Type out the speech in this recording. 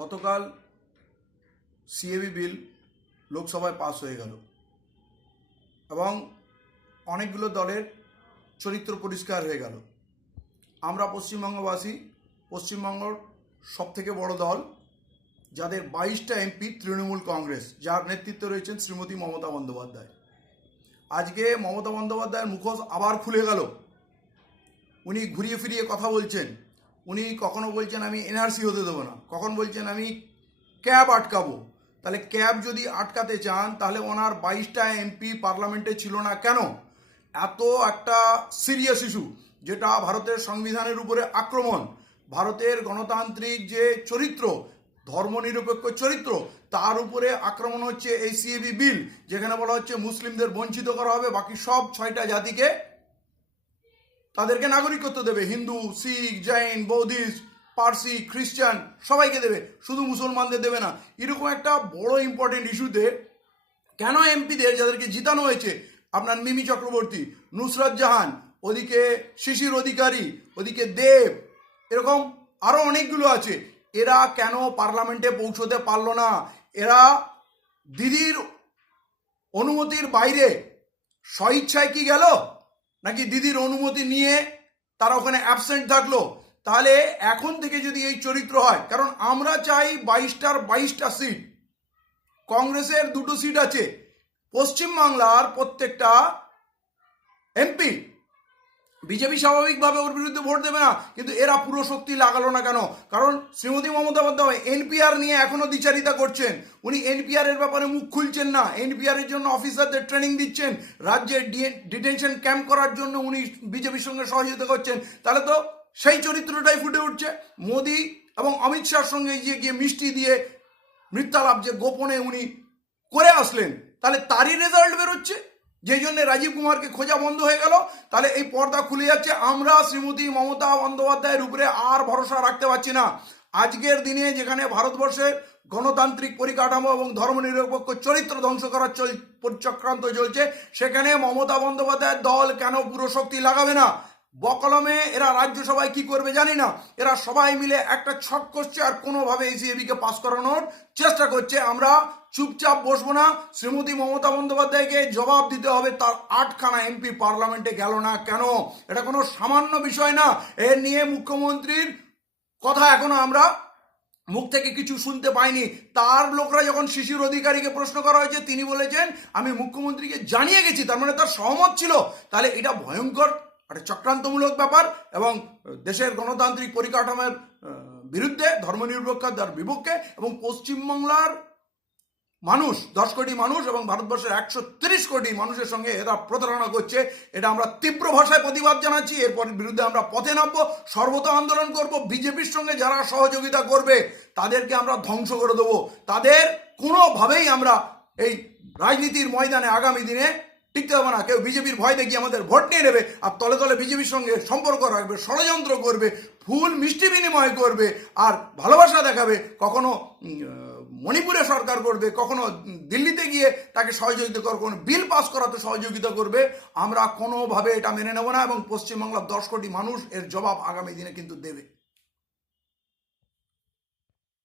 গতকাল সিএবি বিল লোকসভায় পাস হয়ে গেল এবং অনেকগুলো দলের চরিত্র পরিষ্কার হয়ে গেল। আমরা পশ্চিমবঙ্গবাসী, পশ্চিমবঙ্গর সবথেকে বড় দল, যাদের বাইশটা এমপি তৃণমূল কংগ্রেস, যার নেতৃত্বে রয়েছেন শ্রীমতী মমতা বন্দ্যোপাধ্যায়। আজকে মমতা বন্দ্যোপাধ্যায়ের মুখোশ আবার খুলে গেল। উনি ঘুরিয়ে ফিরিয়ে কথা বলছেন। উনি কখনো বলছেন আমি এনআরসি হতে দেবো না। কখন বলছেন আমি ক্যাব আটকাবো। তাহলে ক্যাব যদি আটকাতে চান, তাহলে ওনার বাইশটা এমপি পার্লামেন্টে ছিল না কেন? এত একটা সিরিয়াস ইস্যু, যেটা ভারতের সংবিধানের উপরে আক্রমণ। ভারতের গণতান্ত্রিক যে চরিত্র, ধর্মনিরপেক্ষ চরিত্র, তার উপরে আক্রমণ হচ্ছে এই সিএবি বিল যেখানে বলা হচ্ছে মুসলিমদের বঞ্চিত করা হবে, বাকি সব ছয়টা জাতিকে তাদেরকে নাগরিকত্ব দেবে। হিন্দু, শিখ, জৈন, বৌদ্ধিস্ট, পার্সি, খ্রিস্টান সবাইকে দেবে। শুধু মুসলমানদের দেবে না। এরকম একটা বড় ইম্পর্টেন্ট ইস্যুতে কেন এমপিদের যাদেরকে জিতানো হয়েছে, আপনার মিমি চক্রবর্তী, নুসরাত জাহান, ওদিকে শিশির অধিকারী, ওদিকে দেব, এরকম আরও অনেকগুলো আছে। এরা কেন পার্লামেন্টে পৌঁছতে পারল না? এরা দিদির অনুমতির বাইরে স্বইচ্ছায় কি গেল? নাকি দিদির অনুমতি নিয়ে তারা ওখানে অ্যাবসেন্ট থাকল? তাহলে এখন থেকে যদি এই চরিত্র হয়, কারণ আমরা চাই বাইশটার বাইশটা সিট কংগ্রেসের দুটো সিট আছে। পশ্চিমবাংলার প্রত্যেকটা এমপি বিজেপি স্বাভাবিকভাবে ওর বিরুদ্ধে ভোট দেবে না, কিন্তু এরা পুরো শক্তি লাগালো না কেন? কারণ শ্রীমতী মমতা বন্দ্যোপাধ্যায় এনপিআর নিয়ে এখনও দ্বিচারিতা করছেন। উনি এনপিআর এর ব্যাপারে মুখ খুলছেন না। এনপিআর এর জন্য অফিসারদের ট্রেনিং দিচ্ছেন। রাজ্যে ডিটেনশন ক্যাম্প করার জন্য উনি বিজেপির সঙ্গে সহযোগিতা করছেন। তাহলে তো সেই চরিত্রটাই ফুটে উঠছে। মোদি এবং অমিত শাহর সঙ্গে গিয়ে গিয়ে মিষ্টি দিয়ে মৃত্যালাপ যে গোপনে উনি করে আসলেন, তাহলে তারই রেজাল্ট বেরোচ্ছে? যেই জন্য রাজীব কুমারকে খোঁজা বন্ধ হয়ে গেল, তাহলে এই পর্দা খুলে যাচ্ছে। আমরা শ্রীমতী মমতা বন্দ্যোপাধ্যায়ের উপরে আর ভরসা রাখতে পারছি না। আজকের দিনে যেখানে ভারতবর্ষের গণতান্ত্রিক পরিকাঠামো এবং ধর্মনিরপেক্ষ চরিত্র ধ্বংস করার চল চক্রান্ত চলছে, সেখানে মমতা বন্দ্যোপাধ্যায়ের দল কেন পুরো শক্তি লাগাবে না? বকলমে এরা রাজ্যসভায় কি করবে জানি না। এরা সবাই মিলে একটা ছক করছে আর কোনোভাবে এই সিএবিকে পাস করানোর চেষ্টা করছে। আমরা চুপচাপ বসবো না। শ্রীমতী মমতা বন্দ্যোপাধ্যায়কে জবাব দিতে হবে। তার আটখানা এমপি পার্লামেন্টে গেল না কেন? এটা কোনো সামান্য বিষয় না। এর নিয়ে মুখ্যমন্ত্রীর কথা এখনও আমরা মুখ থেকে কিছু শুনতে পাইনি। তার লোকরা যখন শিশির অধিকারীকে প্রশ্ন করা হয়েছে, তিনি বলেছেন, আমি মুখ্যমন্ত্রীকে জানিয়ে গেছি, তার মানে তার সহমত ছিল। তাহলে এটা ভয়ঙ্কর একটা চক্রান্তমূলক ব্যাপার এবং দেশের গণতান্ত্রিক পরিকাঠামোর বিরুদ্ধে ধর্মনিরপেক্ষতার বিপক্ষে এবং পশ্চিমবাংলার মানুষ, দশ কোটি মানুষ এবং ভারতবর্ষের একশো তিরিশ কোটি মানুষের সঙ্গে এরা প্রতারণা করছে, এটা আমরা তীব্র ভাষায় প্রতিবাদ জানাচ্ছি, এরপর বিরুদ্ধে আমরা পথে নামবো সর্বত আন্দোলন করব, বিজেপির সঙ্গে যারা সহযোগিতা করবে, তাদেরকে আমরা ধ্বংস করে দেবো। তাদের কোনোভাবেই আমরা এই রাজনীতির ময়দানে আগামী দিনে টিকতে হবে না। কেউ বিজেপির ভয় দেখিয়ে আমাদের ভোট নিয়ে নেবে আর তলে তলে বিজেপির সঙ্গে সম্পর্ক রাখবে, ষড়যন্ত্র করবে, ফুল মিষ্টি বিনিময় করবে আর ভালোবাসা দেখাবে। কখনো মণিপুরে সরকার করবে, কখনো দিল্লিতে গিয়ে তাকে সহযোগিতা করবে কোনো বিল পাস করাতে সহযোগিতা করবে। আমরা কোনোভাবে এটা মেনে নেব না এবং পশ্চিমবাংলার দশ কোটি মানুষ এর জবাব আগামী দিনে কিন্তু দেবে।